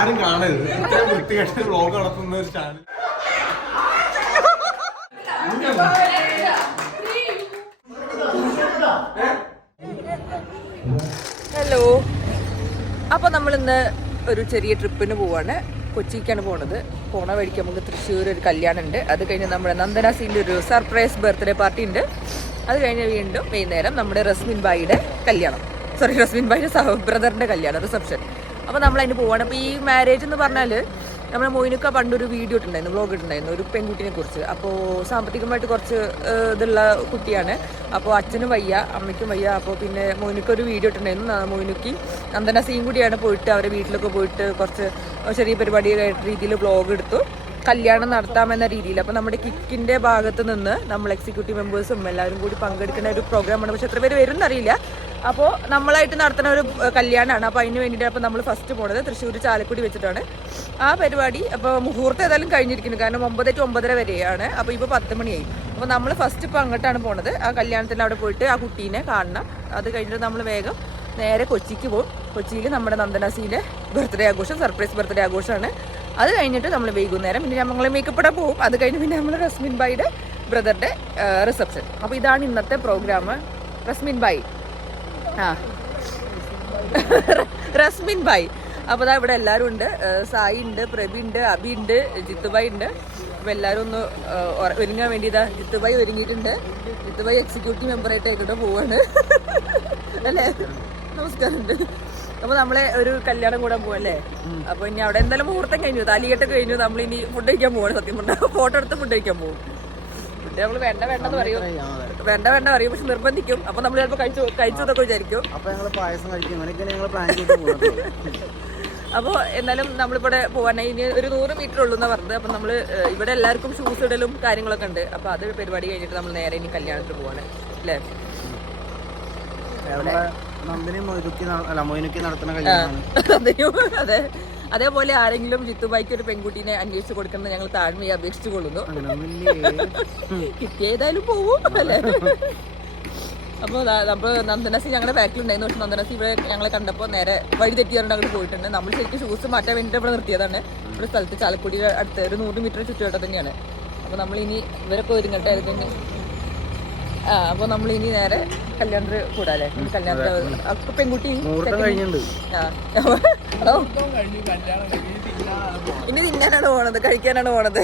ആരും കാണരുത്. ഇത്രയും വൃത്തികെട്ട വ്ലോഗ് നടത്തുന്ന ഒരു ചാനൽ. ഹലോ, അപ്പൊ നമ്മളിന്ന് ഒരു ചെറിയ ട്രിപ്പിന് പോവാണ്. കൊച്ചിക്കാണ് പോണത്. പോണ വഴിക്ക് നമുക്ക് തൃശ്ശൂർ ഒരു കല്യാണം ഉണ്ട്. അത് കഴിഞ്ഞ് നമ്മുടെ നന്ദനാസിന്റെ ഒരു സർപ്രൈസ് ബർത്ത്ഡേ പാർട്ടി ഉണ്ട്. അത് കഴിഞ്ഞ് വീണ്ടും വൈകുന്നേരം നമ്മുടെ റസ്മിൻ ബായിയുടെ കല്യാണം, റസ്മിൻ ബായിയുടെ ബ്രദറിന്റെ കല്യാണം, റിസപ്ഷൻ. അപ്പോൾ നമ്മളതിന് പോവാണ്. അപ്പോൾ ഈ മാരേജ് എന്ന് പറഞ്ഞാൽ നമ്മുടെ മൊയിനുക്ക പണ്ടൊരു വീഡിയോ ഇട്ടുണ്ടായിരുന്നു, വ്ലോഗ് ഇട്ടുണ്ടായിരുന്നു ഒരു പെൺകുട്ടിനെ കുറിച്ച്. അപ്പോൾ സാമ്പത്തികമായിട്ട് കുറച്ച് ഇതുള്ള കുട്ടിയാണ്. അപ്പോൾ അച്ഛനും വയ്യ, അമ്മയ്ക്കും വയ്യ. അപ്പോൾ പിന്നെ മൊയിനുക്ക ഒരു വീഡിയോ ഇട്ടുണ്ടായിരുന്നു. മൊയിനുക്കി നന്ദനാസിയും കൂടിയാണ് പോയിട്ട് അവരുടെ വീട്ടിലൊക്കെ പോയിട്ട് കുറച്ച് ചെറിയ പരിപാടിയുടെ രീതിയിൽ വ്ലോഗ് എടുത്തു, കല്യാണം നടത്താമെന്ന രീതിയിൽ. അപ്പോൾ നമ്മുടെ കിക്കിൻ്റെ ഭാഗത്ത് നിന്ന് നമ്മൾ എക്സിക്യൂട്ടീവ് മെമ്പേഴ്സും എല്ലാവരും കൂടി പങ്കെടുക്കുന്ന ഒരു പ്രോഗ്രാമാണ്. പക്ഷെ എത്ര പേര് വരും എന്നറിയില്ല. അപ്പോൾ നമ്മളായിട്ട് നടത്തുന്ന ഒരു കല്യാണമാണ്. അപ്പോൾ അതിന് വേണ്ടിയിട്ട് അപ്പോൾ നമ്മൾ ഫസ്റ്റ് പോണത് തൃശ്ശൂർ ചാലക്കുടി വെച്ചിട്ടാണ് ആ പരിപാടി. അപ്പോൾ മുഹൂർത്തം ഏതായാലും കഴിഞ്ഞിരിക്കുന്നു, കാരണം 9 to 9:30 വരെയാണ്. അപ്പോൾ ഇപ്പോൾ 10 മണിയായി. അപ്പോൾ നമ്മൾ ഫസ്റ്റ് ഇപ്പോൾ അങ്ങോട്ടാണ് പോണത്. ആ കല്യാണത്തിന് അവിടെ പോയിട്ട് ആ കുട്ടീനെ കാണണം. അത് കഴിഞ്ഞിട്ട് നമ്മൾ വേഗം നേരെ കൊച്ചിക്ക് പോകും. കൊച്ചിയിൽ നമ്മുടെ നന്ദനാസിയിലെ ബർത്ത്ഡേ ആഘോഷം, സർപ്രൈസ് ബർത്ത്ഡേ ആഘോഷമാണ്. അത് കഴിഞ്ഞിട്ട് നമ്മൾ വൈകുന്നേരം പിന്നെ നമ്മൾ മേക്കപ്പ് ഇടാൻ പോകും. അത് കഴിഞ്ഞ് പിന്നെ നമ്മൾ റസ്മിൻ ബായിയുടെ ബ്രദറിൻ്റെ റിസപ്ഷൻ. അപ്പോൾ ഇതാണ് ഇന്നത്തെ പ്രോഗ്രാം. റസ്മിൻ ബായി, റസ്മിൻ ബായി. അപ്പോൾ അതാ ഇവിടെ എല്ലാവരും ഉണ്ട്. സായി ഉണ്ട്, പ്രബി ഉണ്ട്, അബി ഉണ്ട്, ജിത്തുബായി ഉണ്ട്. അപ്പോൾ എല്ലാവരും ഒന്ന് ഒരുങ്ങാൻ വേണ്ടി ഇതാ ജിത്തുബായി ഒരുങ്ങിയിട്ടുണ്ട്. ജിത്തുബായി എക്സിക്യൂട്ടീവ് മെമ്പറായിട്ട് ആയിക്കോട്ടെ പോവാണ് അല്ലേ? നമസ്കാരം ഉണ്ട്. അപ്പോൾ നമ്മളെ ഒരു കല്യാണം കൂടാൻ പോവല്ലേ? അപ്പോൾ ഇനി അവിടെ എന്തായാലും മുഹൂർത്തം കഴിഞ്ഞു, താലികെട്ടൊക്കെ കഴിഞ്ഞു. നമ്മളിനി ഫുഡ് കഴിക്കാൻ പോവാണ്. സത്യം പറഞ്ഞാൽ ഫോട്ടോ എടുത്ത് ഫുഡ് കഴിക്കാൻ പോകും. ഫുഡ് നമ്മൾ വേണ്ടെന്ന് പറയും, വേണ്ട പറയും, പക്ഷെ നിർബന്ധിക്കും. അപ്പൊ നമ്മൾ ചിലപ്പോൾ കഴിച്ചതൊക്കെ വിചാരിക്കും. അപ്പോൾ എന്നാലും നമ്മളിവിടെ പോകാനായി ഇനി ഒരു 100 മീറ്റർ ഉള്ളൂ എന്നാണ് പറഞ്ഞത്. അപ്പം നമ്മൾ ഇവിടെ എല്ലാവർക്കും ഷൂസ് ഇടലും കാര്യങ്ങളൊക്കെ ഉണ്ട്. അപ്പോൾ അത് പരിപാടി കഴിഞ്ഞിട്ട് നമ്മൾ നേരെ ഇനി കല്യാണത്തിന് പോവാണ് അല്ലേ? അതെ, അതേപോലെ ആരെങ്കിലും ജിത്തുബായിക്ക് ഒരു പെൺകുട്ടീനെ അന്വേഷിച്ച് കൊടുക്കുന്നത് ഞങ്ങൾ താഴ്മയെ അപേക്ഷിച്ചു കൊള്ളുന്നു. കിട്ടിയേതായാലും പോവും അല്ലേ? അപ്പോൾ നമ്മൾ നന്ദനാസി ഞങ്ങളുടെ ബാക്കിലുണ്ടായിരുന്നു. പക്ഷെ നന്ദനാസി ഇവിടെ ഞങ്ങളെ കണ്ടപ്പോൾ നേരെ വഴി തെറ്റിയാറുണ്ട് അങ്ങോട്ട് പോയിട്ടുണ്ട്. നമ്മൾ ശരിക്കും ഷൂസ് മാറ്റാൻ വേണ്ടിയിട്ട് ഇവിടെ നിർത്തിയതാണ്. ഇവിടെ സ്ഥലത്ത് ചാലക്കുടി അടുത്ത് ഒരു 100 മീറ്റർ ചുറ്റുവട്ടം തന്നെയാണ്. അപ്പോൾ നമ്മളിനി ഇവരൊക്കെ ഒരുങ്ങട്ടെ അതിന്. അപ്പോൾ നമ്മളിനി നേരെ കല്യാണത്തിന് കൂടാല്ലേ? കല്യാണത്തിന് പെൺകുട്ടി ഇനി തിന്നാനാണ് പോണത്, കഴിക്കാനാണ് പോണത്.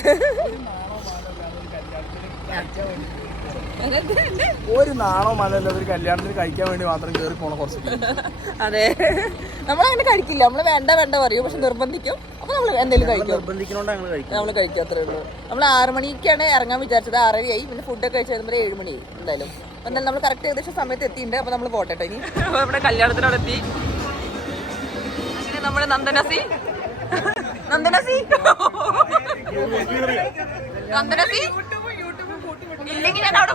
ഒരു നാണോ മനല്ല ഒരു കല്യാണത്തിന് കഴിക്കാൻ വേണ്ടി മാത്രം കയറി പോണ കുറച്ച്. അതെ, നമ്മളങ്ങനെ കഴിക്കില്ല. നമ്മള് വേണ്ട പറയും, പക്ഷെ നിർബന്ധിക്കും. അപ്പൊ നമ്മൾ എന്തെങ്കിലും കഴിക്കും, നമ്മൾ കഴിക്കും, അത്രേ ഉള്ളൂ. നമ്മൾ 6 മണിക്കാണ് ഇറങ്ങാൻ വിചാരിച്ചത്, 6:30 ആയി. പിന്നെ ഫുഡൊക്കെ കഴിച്ച് വരുമ്പോൾ 7 മണിയായി എന്തായാലും. എന്നാലും നമ്മൾ കറക്റ്റ് ഏകദേശം സമയത്ത് എത്തിയിട്ടുണ്ട്. അപ്പൊ നമ്മൾ പോട്ടെ ഇനി. ഇവിടെ കല്യാണത്തിനോട് എത്തി. നമ്മുടെ നന്ദനാസി ഇല്ലെങ്കിൽ ഞാൻ അവിടെ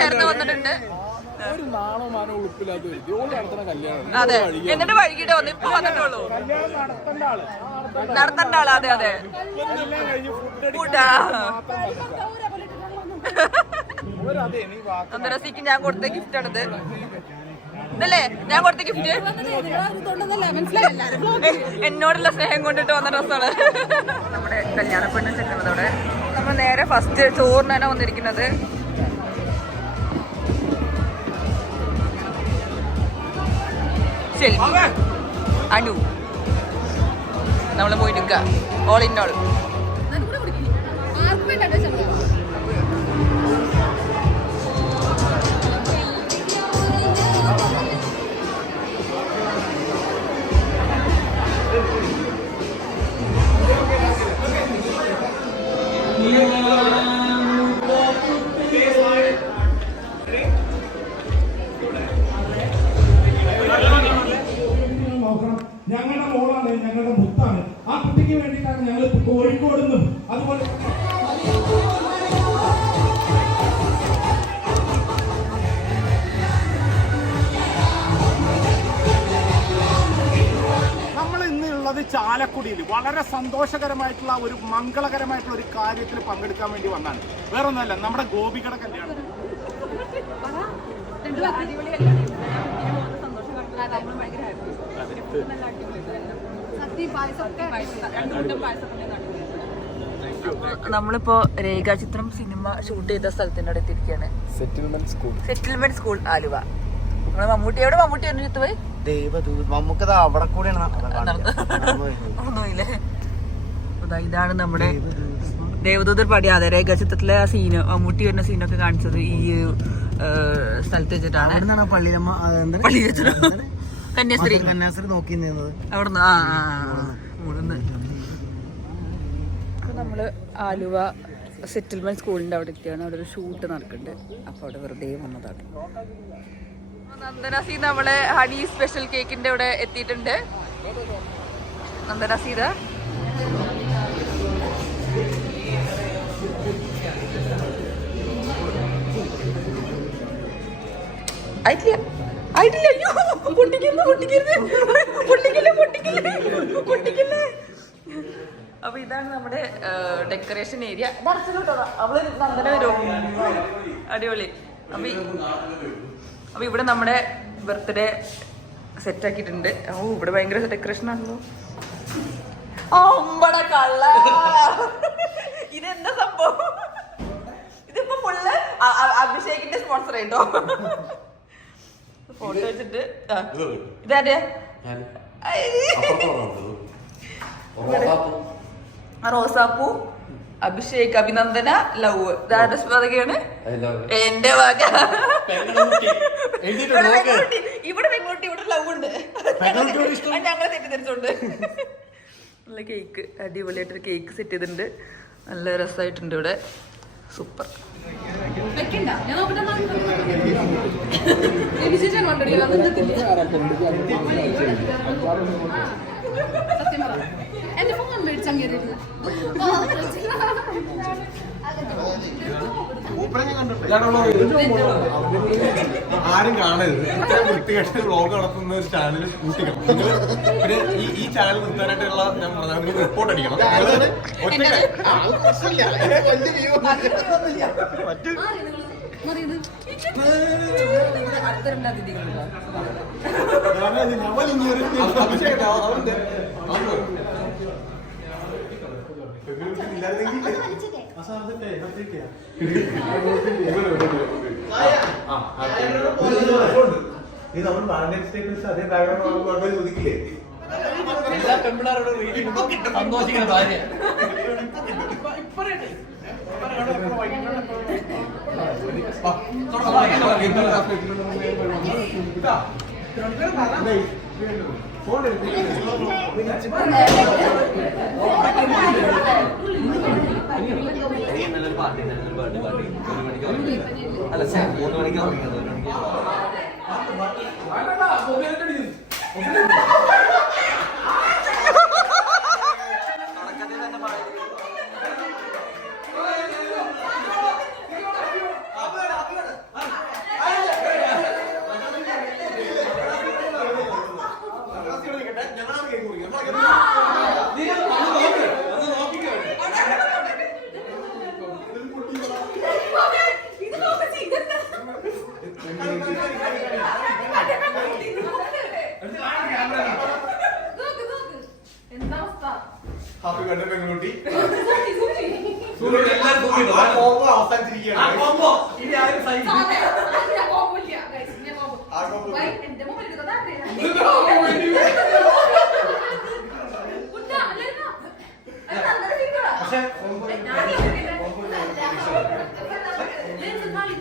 നേരത്തെ വന്നിട്ടുണ്ട്. അതെ, എന്നിട്ട് വൈകിട്ട് വന്നു. ഇപ്പൊ വന്നിട്ടുള്ളൂ. നടത്തേണ്ട ആള്. അതെ നന്ദനാസിക്ക് ഞാൻ കൊടുത്ത ഗിഫ്റ്റ് ആണിത്. ഇതല്ലേ ഞാൻ കൊടുത്ത ഗിഫ്റ്റ്? എന്നോടുള്ള സ്നേഹം കൊണ്ടിട്ട് വന്ന ഡ്രസ്സാണ്. നമ്മുടെ കല്യാണ പെണ്ണ് ചെല്ലുന്നതോടെ നമ്മൾ നേരെ ഫസ്റ്റ് ചോറിനാണ് വന്നിരിക്കുന്നത്. അനു, നമ്മള് പോയിടുക്ക ഓൾ ഇൻ ഓൾ. ഞങ്ങളുടെ മോളാണ്, ഞങ്ങളുടെ മുത്താണ്. ആ കുട്ടിക്ക് വേണ്ടിയിട്ടാണ് ഞങ്ങൾ കോഴിക്കോട് നിന്നും അതുപോലെ നമ്മൾ ഇന്നുള്ളത് ചാലക്കുടിയിൽ വളരെ സന്തോഷകരമായിട്ടുള്ള ഒരു മംഗളകരമായിട്ടുള്ള ഒരു കാര്യത്തിൽ പങ്കെടുക്കാൻ വേണ്ടി വന്നാണ്. വേറെ ഒന്നല്ല, നമ്മുടെ ഗോപികയുടെ കല്യാണം. നമ്മളിപ്പോ രേഖാചിത്രം സിനിമ ഷൂട്ട് ചെയ്ത സ്ഥലത്തിന്റെ അവിടെ എത്തിയിരിക്കുകയാണ്. Settlement school Aluva. മമ്മൂട്ടിയോട് മമ്മൂട്ടി എന്നിട്ട് പോയി അവിടെ കൂടെയാണ് ഒന്നുമില്ലേ. ഇതാണ് നമ്മുടെ ദേവദൂതർ പടി. അതെ, രേഖാചിത്രത്തിലെ ആ സീന്, മമ്മൂട്ടി വരുന്ന സീനൊക്കെ കാണിച്ചത് ഈ സ്ഥലത്ത് വെച്ചിട്ടാണ്. പള്ളി വെച്ചിട്ട് കന്യാസ്ത്രീ നോക്കി അവിടുന്ന് അവിടുന്ന് നമ്മള് ആലുവ സെറ്റിൽമെന്റ് സ്കൂളിന്റെ അവിടെ എത്തിയാണ്. അവിടെ ഒരു ഷൂട്ട് നടക്കുന്നുണ്ട്. അപ്പൊ അവിടെ വെറുതെ വന്നതാണ്. നന്ദന സീത നമ്മളെ ഹണി സ്പെഷ്യൽ കേക്കിന്റെ അവിടെ എത്തിയിട്ടുണ്ട്. നന്ദന സീത ആയിട്ടില്ല. അയ്യോ, പൊട്ടിക്കല്ലേ. അപ്പൊ ഇതാണ് നമ്മുടെ ഡെക്കറേഷൻ ഏരിയ. അവള് നന്ദന വരും. അടിപൊളി. അപ്പൊ ഇവിടെ നമ്മുടെ ബർത്ത്ഡേ സെറ്റ് ആക്കിയിട്ടുണ്ട്. ഓ, ഇവിടെ ഭയങ്കര ഡെക്കറേഷൻ ആണല്ലോ. കള്ള, ഇതെന്താ സംഭവം? ഇതിപ്പോ ഫുള്ള് അഭിഷേകിന്റെ സ്പോൺസർ ആയിട്ടോ. ഫോട്ടോ വെച്ചിട്ട് ഇതാരെ റോസാപ്പൂ, അഭിഷേക്, അഭിനന്ദന, ലവ്. അതൊക്കെയാണ് എന്റെ വക. ഇവിടെ പെൺകുട്ടി, ഇവിടെ ലവ് ഉണ്ട്. ഞങ്ങളെ തെറ്റിദ്ധരിച്ചോണ്ട്. നല്ല കേക്ക്, അടിപൊളിയായിട്ടൊരു കേക്ക് സെറ്റ് ചെയ്തിട്ടുണ്ട്. നല്ല രസമായിട്ടുണ്ട് ഇവിടെ. സൂപ്പർ. എന്റെ ഫോൺ മേടിച്ചങ്ങേരുന്നു. ആരും കാണരുത്. ഇത്രയും വൃത്തികെട്ട വ്ളോഗ് നടത്തുന്ന ഒരു ചാനൽ കൂട്ടിക്കണം. പിന്നെ ഈ ചാനൽ നിർത്താനായിട്ടുള്ള ഞാൻ റിപ്പോർട്ട് അടിക്കണം. ഇത് നമ്മൾ വാലന്റൈൻസ് ഡേ കുറിച്ച് അതേ ബാക്ക്ഗ്രൗണ്ട് ചോദിക്കില്ലേ? എല്ലാ പെൺപിള്ളേരോടും സന്തോഷിക്കുന്ന ഭാര്യ. അല്ല, 3 മണിക്കാണ്. ഹാപ്പി ബർത്ത്ഡേ പെൺകുട്ടി. അവസാനിച്ചിരിക്കുകയാണ്.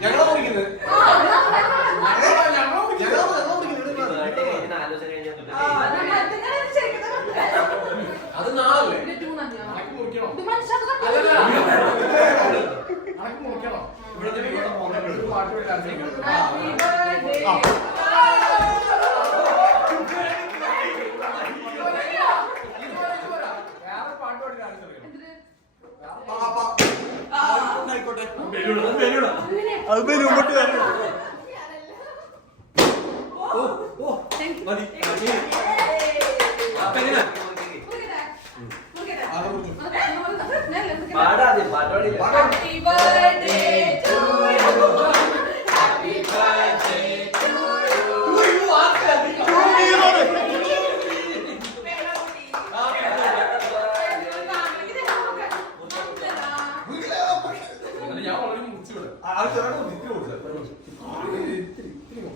ഞങ്ങളെ കുറിക്കുന്നത് അത് നാളല്ലേ Happy birthday to you. Happy birthday to you.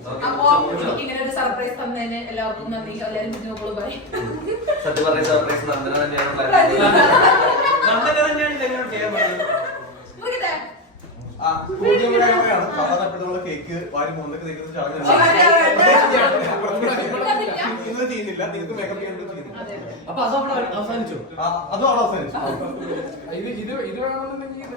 അപ്പൊ എനിക്ക് ഇങ്ങനെ ഒരു സർപ്രൈസ് തന്നതിന് എല്ലാവർക്കും നന്ദി. എല്ലാവരും കുഞ്ഞുമക്കളും പറയും. സത്യം പറഞ്ഞ സർപ്രൈസ് നന്ദന തന്നെയാണ് കേക്ക് വാരി മൂന്നൊക്കെ തേക്കുന്ന ചടങ്ങ് ഇന്ന് ചെയ്യുന്നില്ല. നിങ്ങൾക്ക് മേക്കപ്പ് ചെയ്യാൻ ചെയ്യുന്നു. അപ്പൊ അതവിടെ അവസാനിച്ചു. അതും അവിടെ അവസാനിച്ചു. ഇത് വേണമെന്നുണ്ടെങ്കിൽ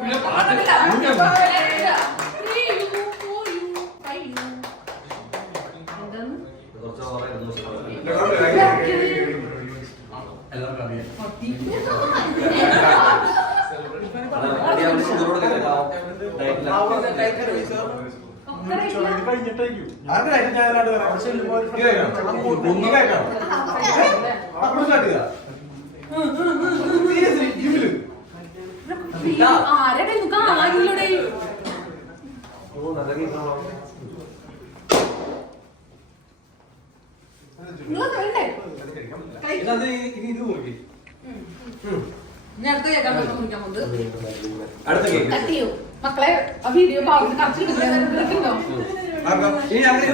മക്കളെ വീഡിയോ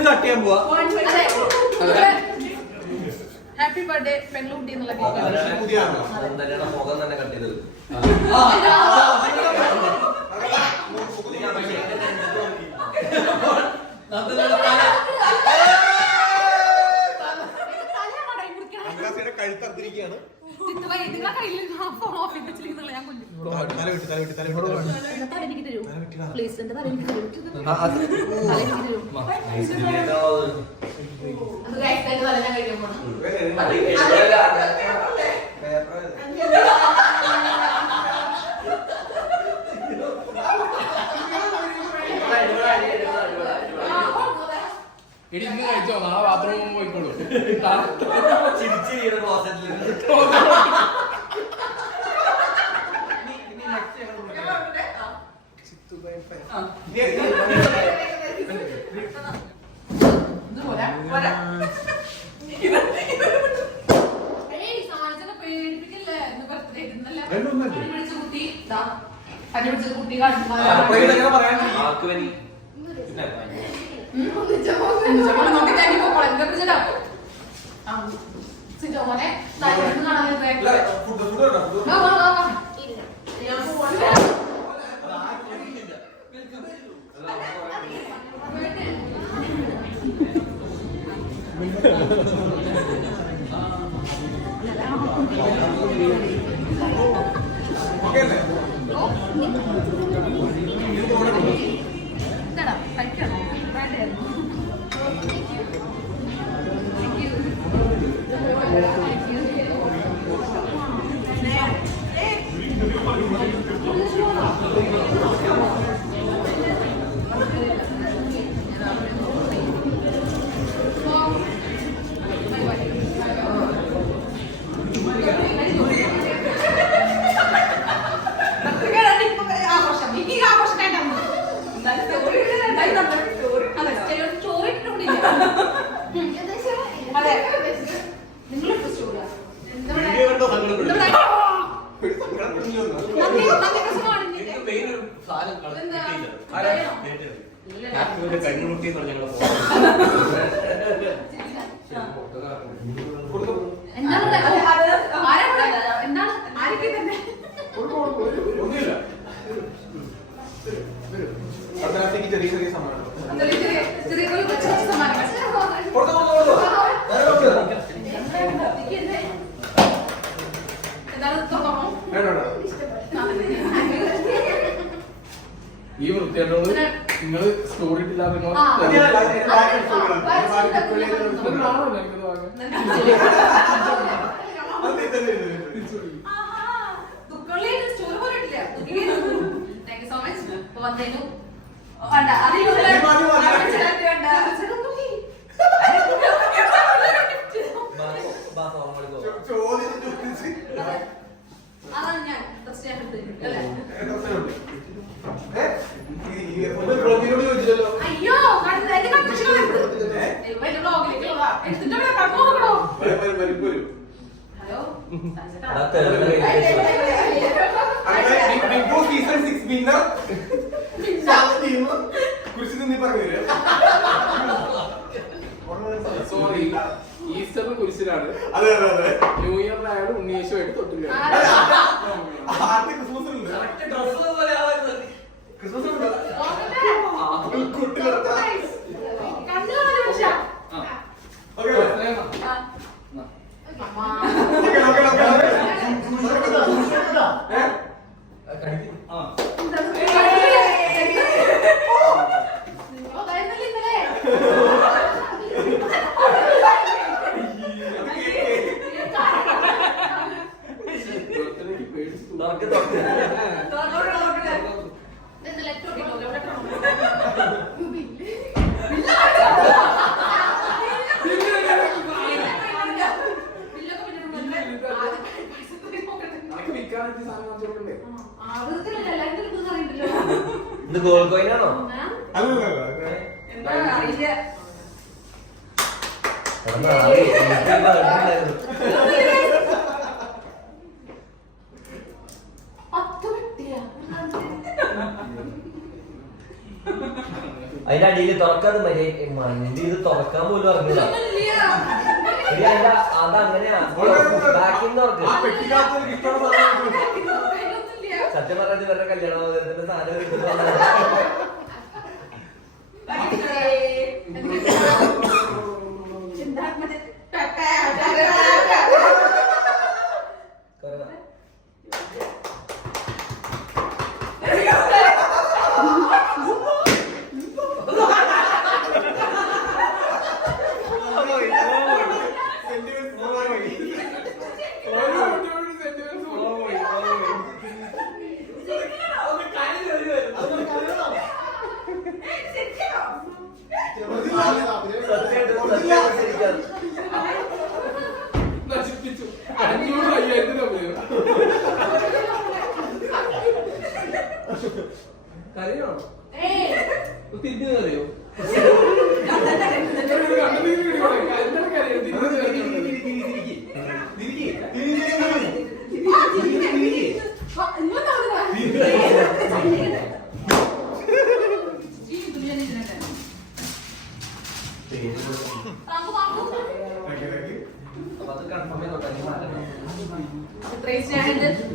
തട്ടിയാൻ പോവാ. ഹാപ്പി ബർത്ത്ഡേ പെൺകുട്ടി എന്നുള്ള കേക്ക്. മുഖം തന്നെ കട്ട് ചെയ്തത്. കഴുത്തറിയിരിക്കുകയാണ്. ഇനി ഇന്ന് കഴിച്ചോ, നാളെ ബാത്റൂമിൽ പോയിക്കോളൂ. കുട്ടി കണ്ണുമുട്ടി ചെറിയ ചെറിയ സമ്മാനം ഈ വൃത്തിയോട് നിങ്ങൾ സ്റ്റോറി ഇല്ലാതെ അതാണ് ഞാൻ അയ്യോ ബിഗ് ബോസ് സീസൺ 6 വിന്നർ കുറിച്ച് നീ പറഞ്ഞു ഈസ്റ്ററിന് കുരിശിലാണ്, ന്യൂ ഇയറിലായാലും ഉണ്ണിയേശുമായിട്ട് തൊട്ടില്ല. ഇത് ഗോൾഡ് കോയിനാണോ? അതിന്റെ അടിയിൽ തുറക്കാതെ മണ്ടി ഇത് തുറക്കാൻ പോലും അറിഞ്ഞില്ല. അതങ്ങനെയാ ബാക്കിൽ നിന്ന് തുറക്കും. സത്യം പറഞ്ഞത് ഇവരുടെ കല്യാണത്തിന്റെ സാധനം കിട്ടുന്ന നശിപ്പിച്ചു. 500,000 കരയോ? തിരിഞ്ഞു കറിയോ?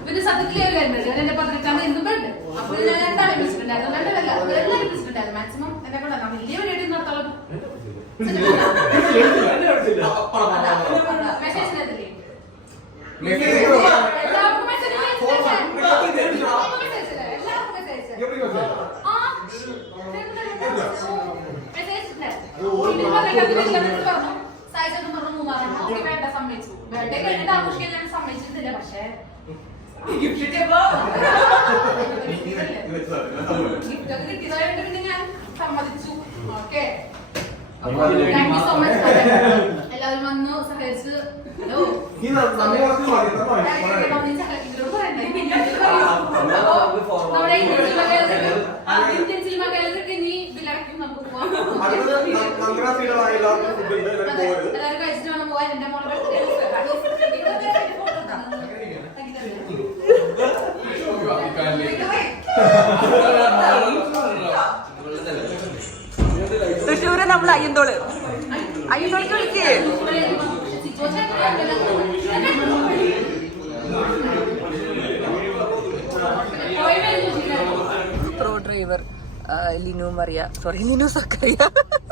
പിന്നെ സത്യത്തിലേ എന്റെ 18 എന്തുകൊണ്ട് അപ്പൊ ഞാൻ രണ്ടാളെ വിളിച്ചിട്ടുണ്ടായിരുന്നു. എല്ലാവരും വിളിച്ചിട്ടുണ്ടായിരുന്നു. മാക്സിമം എന്നെ കൊണ്ടാ വലിയ പരിപാടി നടത്തോളം സമ്മതിച്ചു. ബർത്ത്ഡേ കഴിഞ്ഞിട്ട് ആഘോഷിക്കാൻ ഞാൻ സമ്മതിച്ചിട്ടില്ല. പക്ഷേ ഗിഫ്റ്റ് ഒക്കെ കിട്ടിയതായിട്ട് പിന്നെ ഞാൻ സമ്മതിച്ചു. Okay, thank you so much. എല്ലാവരും വന്നു സഹകരിച്ച്. ഹലോ നമ്മുടെ ഇന്ത്യൻ മകേലൊക്കെ ഇനി ബില്ലടക്കും. നമുക്ക് പോവാം. എല്ലാവരും കഴിച്ചിട്ട് വേണം പോവാൻ. എന്റെ മോളെ തൃശ്ശൂര് നമ്മൾ അയ്യന്തോള് വിളിക്കേ. Pro driver Linu Mariya, sorry Linu Sakkariya,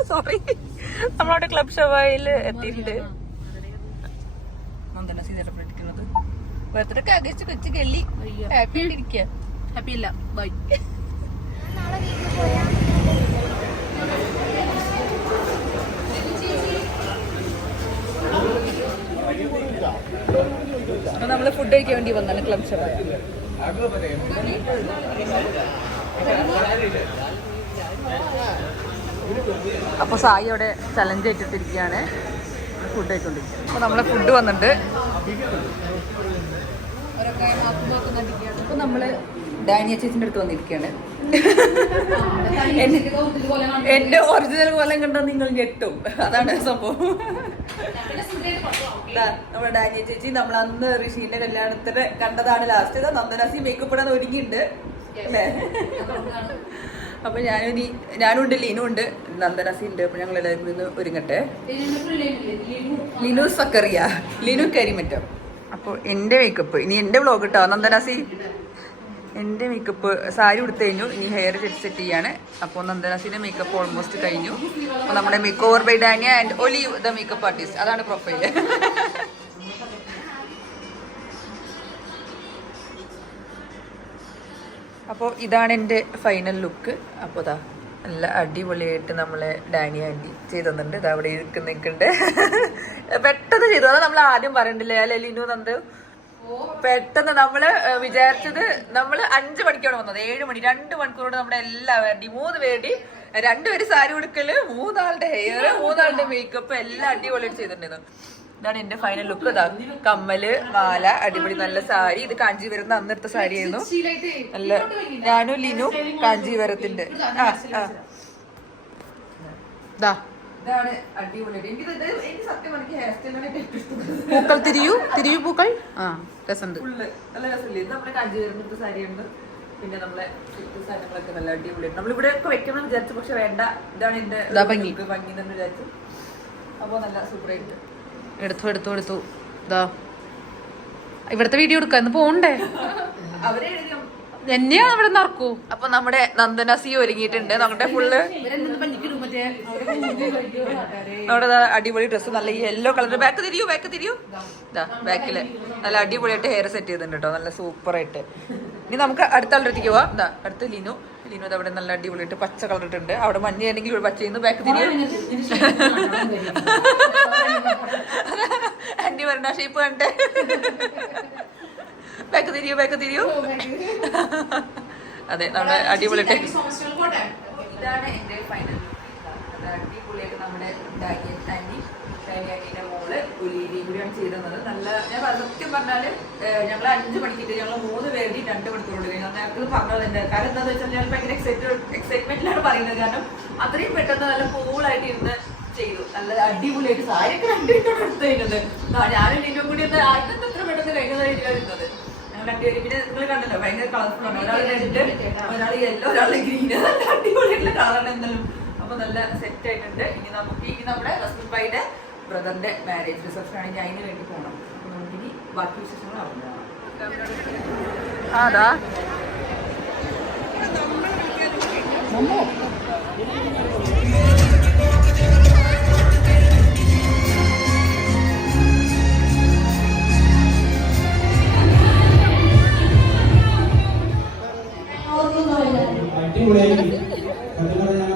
sorry, നമ്മളവിടെ ക്ലബ് ഷവായിൽ എത്തിയിട്ടുണ്ട്. നന്ദന സീതയുടെ പഠിക്കുന്നത് ബർത്ത്ഡേ ആഘോഷിച്ച് കൊച്ചു കെള്ളി ഹാപ്പി ആയിട്ടിരിക്കുക. ഹാപ്പി അല്ല, ബൈ. അപ്പൊ നമ്മള് ഫുഡ് കഴിക്കാൻ വേണ്ടി വന്നാണ് ക്ലബ് ഷവായ. അപ്പൊ സായി അവിടെ ചലഞ്ച് ഏറ്റിട്ടിരിക്കുകയാണ്, ഫുഡ് കഴിച്ചോണ്ടിരിക്കുക. അപ്പൊ നമ്മളെ ഫുഡ് വന്നിട്ടുണ്ട്. അപ്പൊ നമ്മള് ഡാനിയ ചേച്ചിന്റെ അടുത്ത് വന്നിരിക്കുകയാണ്. എന്റെ ഒറിജിനൽ കോലം കണ്ടാൽ നിങ്ങൾ ഞെട്ടും, അതാണ് സംഭവം. നമ്മുടെ ഡാനിയ ചേച്ചി നമ്മൾ അന്ന് ഋഷീന്റെ കല്യാണത്തിന് കണ്ടതാണ് ലാസ്റ്റ്. നന്ദനാസി മേക്കപ്പ് ഇടാൻ ഒരുങ്ങിയിട്ടുണ്ട് അല്ലേ? അപ്പൊ ഞാനും ഉണ്ട്, ലീനും ഉണ്ട്, നന്ദനസി ഉണ്ട്. അപ്പൊ ഞങ്ങൾ എല്ലാവരും കൂടി ഒന്ന് ഒരുങ്ങട്ടെ. ലിനു സക്കറിയ, ലിനു കരിമറ്റം. അപ്പോൾ എൻ്റെ മേക്കപ്പ് ഇനി എൻ്റെ വ്ലോഗ് കിട്ടോ നന്ദനസി. എൻ്റെ മേക്കപ്പ് സാരി ഉടുത്ത് കഴിഞ്ഞു, ഇനി ഹെയർ സെറ്റ് ചെയ്യാണ്. അപ്പോൾ നന്ദനസിന്റെ മേക്കപ്പ് ഓൾമോസ്റ്റ് കഴിഞ്ഞു. അപ്പോൾ നമ്മുടെ makeover by Dania and Olive the makeup artist, അതാണ് പ്രൊഫൈല്. അപ്പോൾ ഇതാണ് എൻ്റെ ഫൈനൽ ലുക്ക്. അപ്പോൾ ഇതാ നല്ല അടിപൊളിയായിട്ട് നമ്മളെ ഡാനി ആൻറ്റി ചെയ്തു തന്നിട്ടുണ്ട്. ഇത് അവിടെ നിൽക്കുന്നുണ്ട്. പെട്ടെന്ന് ചെയ്തു, അതാ നമ്മൾ ആദ്യം പറയണ്ടില്ലേ അല്ലെ ലിനു നന്ദ്? പെട്ടെന്ന് നമ്മള് വിചാരിച്ചത് നമ്മൾ 5 മണിക്കാണ് വന്നത്, 7 മണി 2 മണിക്കൂറോട് നമ്മുടെ എല്ലാവരുടെയും 3 പേരുടെയും 2 പേര് സാരി ഉടുക്കല്, 3 ആളുടെ ഹെയർ, 3 ആളുടെ മേക്കപ്പ് എല്ലാം അടിപൊളിയായിട്ട് ചെയ്തിട്ടുണ്ടായിരുന്നു. ഇതാണ് എന്റെ ഫൈനൽ ലുക്ക്. ഇതാ കമ്മല്, മാല, അടിപൊളി നല്ല സാരി. ഇത് കാഞ്ചീവരം അന്നെടുത്ത സാരി ആയിരുന്നു. നല്ല ഞാനും ലിനു കാഞ്ചീവരത്തിന്റെ ഇതാണ് അടിപൊളിയായിട്ട്. എനിക്ക് സത്യം എനിക്ക് ഹെയർ സ്റ്റൈലാണ് ഏറ്റവും ഇഷ്ടപ്പെട്ടത്. പൂക്കൾ തിരിയൂ പൂക്കൾ രസമുണ്ട്, ഫുള്ള് നല്ല രസമില്ലേ? ഇത് നമ്മുടെ കാഞ്ചീവരത്തിന്റെ സാരിയുണ്ട്. പിന്നെ നമ്മളെ സാധനങ്ങളൊക്കെ നല്ല അടിപൊളിയായിട്ട് നമ്മളിവിടെ ഒക്കെ വെക്കണം വിചാരിച്ചു, പക്ഷെ വേണ്ട, ഇതാണ് എന്റെ ഭംഗി തന്നെ വിചാരിച്ചു. അപ്പൊ നല്ല സൂപ്പറായിട്ട് എടുത്തു. ഇതാ ഇവിടുത്തെ വീഡിയോ എടുക്കാന്ന് പോണ്ടേ, അവരെ എന്നെയാ അവിടെ നടക്കൂ. അപ്പൊ നമ്മുടെ നന്ദനസി ഒരുങ്ങിയിട്ടുണ്ട്. നമ്മുടെ ഫുള്ള് നമ്മുടെ അടിപൊളി ഡ്രസ്സ്, നല്ല യെല്ലോ കളർ. ബാക്ക് തിരിയൂ ഇതാ ബാക്കില് നല്ല അടിപൊളിയായിട്ട് ഹെയർ സെറ്റ് ചെയ്തിട്ടുണ്ട് കേട്ടോ, നല്ല സൂപ്പറായിട്ട്. ഇനി നമുക്ക് അടുത്ത ആളുടെ പോവാം. ഇതാ അടുത്ത് ലിനു അവിടെ നല്ല അടിപൊളിയായിട്ട് പച്ച കളർ ഇട്ടുണ്ട്. അവിടെ മഞ്ഞയാണെങ്കിൽ ഇവിടെ പച്ച ചെയ്യുന്നു. ബാക്ക് തിരിയൂ ആന്റി വരണ ഷേപ്പ് കണ്ടേ. ബാക്ക് തിരിയൂ അതെ നമ്മുടെ അടിപൊളിയായിട്ട്. ഇതാണ് എന്റെ ഫൈനൽ. അടിപൊളിയായിട്ട് നമ്മുടെ ആന്റിന്റെ മോള് ഒലീവിയും കൂടിയാണ് ചെയ്തത്. നല്ല ഞാൻ സത്യം പറഞ്ഞാല് ഞങ്ങൾ 5 മണിക്കിട്ട് ഞങ്ങൾ 3 പേരുടെയും 2 മണിക്കൂറുണ്ട് കഴിഞ്ഞു. നേരത്തെ പറഞ്ഞത് തന്നെ. കാരണം എന്താണെന്ന് വെച്ചാൽ ഞാൻ ഭയങ്കര എക്സൈറ്റ്മെന്റിലാണ് പറയുന്നത്. കാരണം അത്രയും പെട്ടെന്ന് നല്ല കൂളായിട്ട് ഇരുന്ന് ചെയ്തു. നല്ല അടിപൊളിയായിട്ട് സാരിയൊക്കെ 2 മിനിറ്റോടെ എടുത്ത് കഴിഞ്ഞത്. ഞാനും ലിനും കൂടി ആദ്യത്തെ എത്ര പെട്ടെന്ന് കഴിഞ്ഞതായിട്ടാണ് ഇരുന്നത്. ഞങ്ങൾ 2 പേരും പിന്നെ നിങ്ങൾ കണ്ടല്ലോ ഭയങ്കര കളർഫുൾ ആണ്. ഒരാൾ റെഡ്, ഒരാൾ യെല്ലോ, ഒരാൾ ഗ്രീന്. നല്ല അടിപൊളിയായിട്ടുള്ള കളറാണ് എന്തായാലും. അപ്പൊ നല്ല സെറ്റ് ആയിട്ടുണ്ട്. ഇനി നമ്മുടെ റസ്മിൻ ഭായിയുടെ ബ്രദറിന്റെ മാരേജ് റിസപ്ഷൻ ആണെങ്കിൽ അതിന് വേണ്ടി പോകണം. അപ്പൊ നമുക്കിനി ബാക്കി വിശേഷങ്ങൾ അറിഞ്ഞാണ്. അതാ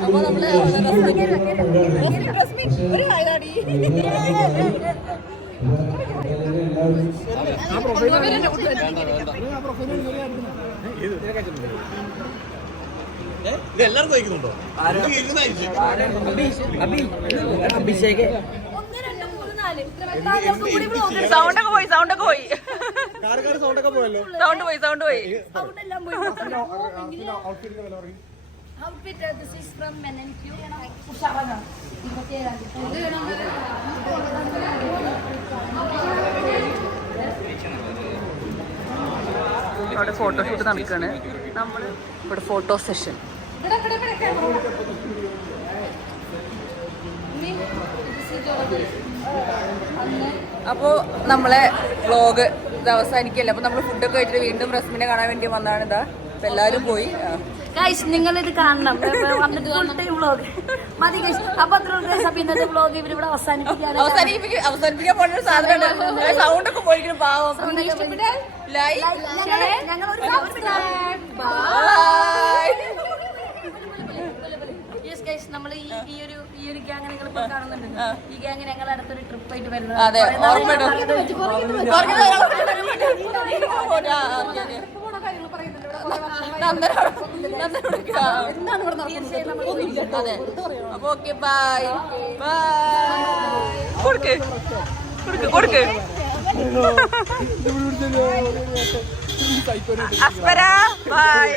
അപ്പൊ നമ്മള് ഒരു ഹായ് ഇതെല്ലാവർക്കും കഴിക്കുന്നുണ്ടോ? അഭിഷേക് സൗണ്ടൊക്കെ പോയി സൗണ്ട് പോയി. Outfit, this is from Men and Q. അവിടെ ഫോട്ടോഷൂട്ട് നടക്കുകയാണ്. നമ്മൾ ഇവിടെ ഫോട്ടോ സെഷൻ. അപ്പോൾ നമ്മളെ വ്ലോഗ് ഇത് അവസാനിക്കല്ലേ. അപ്പോൾ നമ്മൾ ഫുഡൊക്കെ കഴിച്ചിട്ട് വീണ്ടും റസ്മിനെ കാണാൻ വേണ്ടി വന്നതാണ്. ഇതാ ഇപ്പം എല്ലാവരും പോയി. നിങ്ങളിത് കാണണം, വന്നിട്ട് വ്ലോഗ് മതി ഗൈസ്. അപ്പൊ ഇന്നത്തെ വ്ലോഗ് ഇവരിവിടെ അവസാനിപ്പിക്കാൻ പോണ സാധനമാണ്. സൗണ്ട് ഒക്കെ പോയിരിക്കും പാവം. നമ്മൾ ഈ ഒരു ഗ്യാങ് നിങ്ങൾ കാണുന്നുണ്ട്. ഈ ഗ്യാങ് ഞങ്ങൾ അടുത്തൊരു ട്രിപ്പ് ആയിട്ട് വരുന്നത്. അതെ അപ്പൊ ഓക്കെ ബൈ ബൈ. കൊടുക്ക് അസ്പര ബൈ.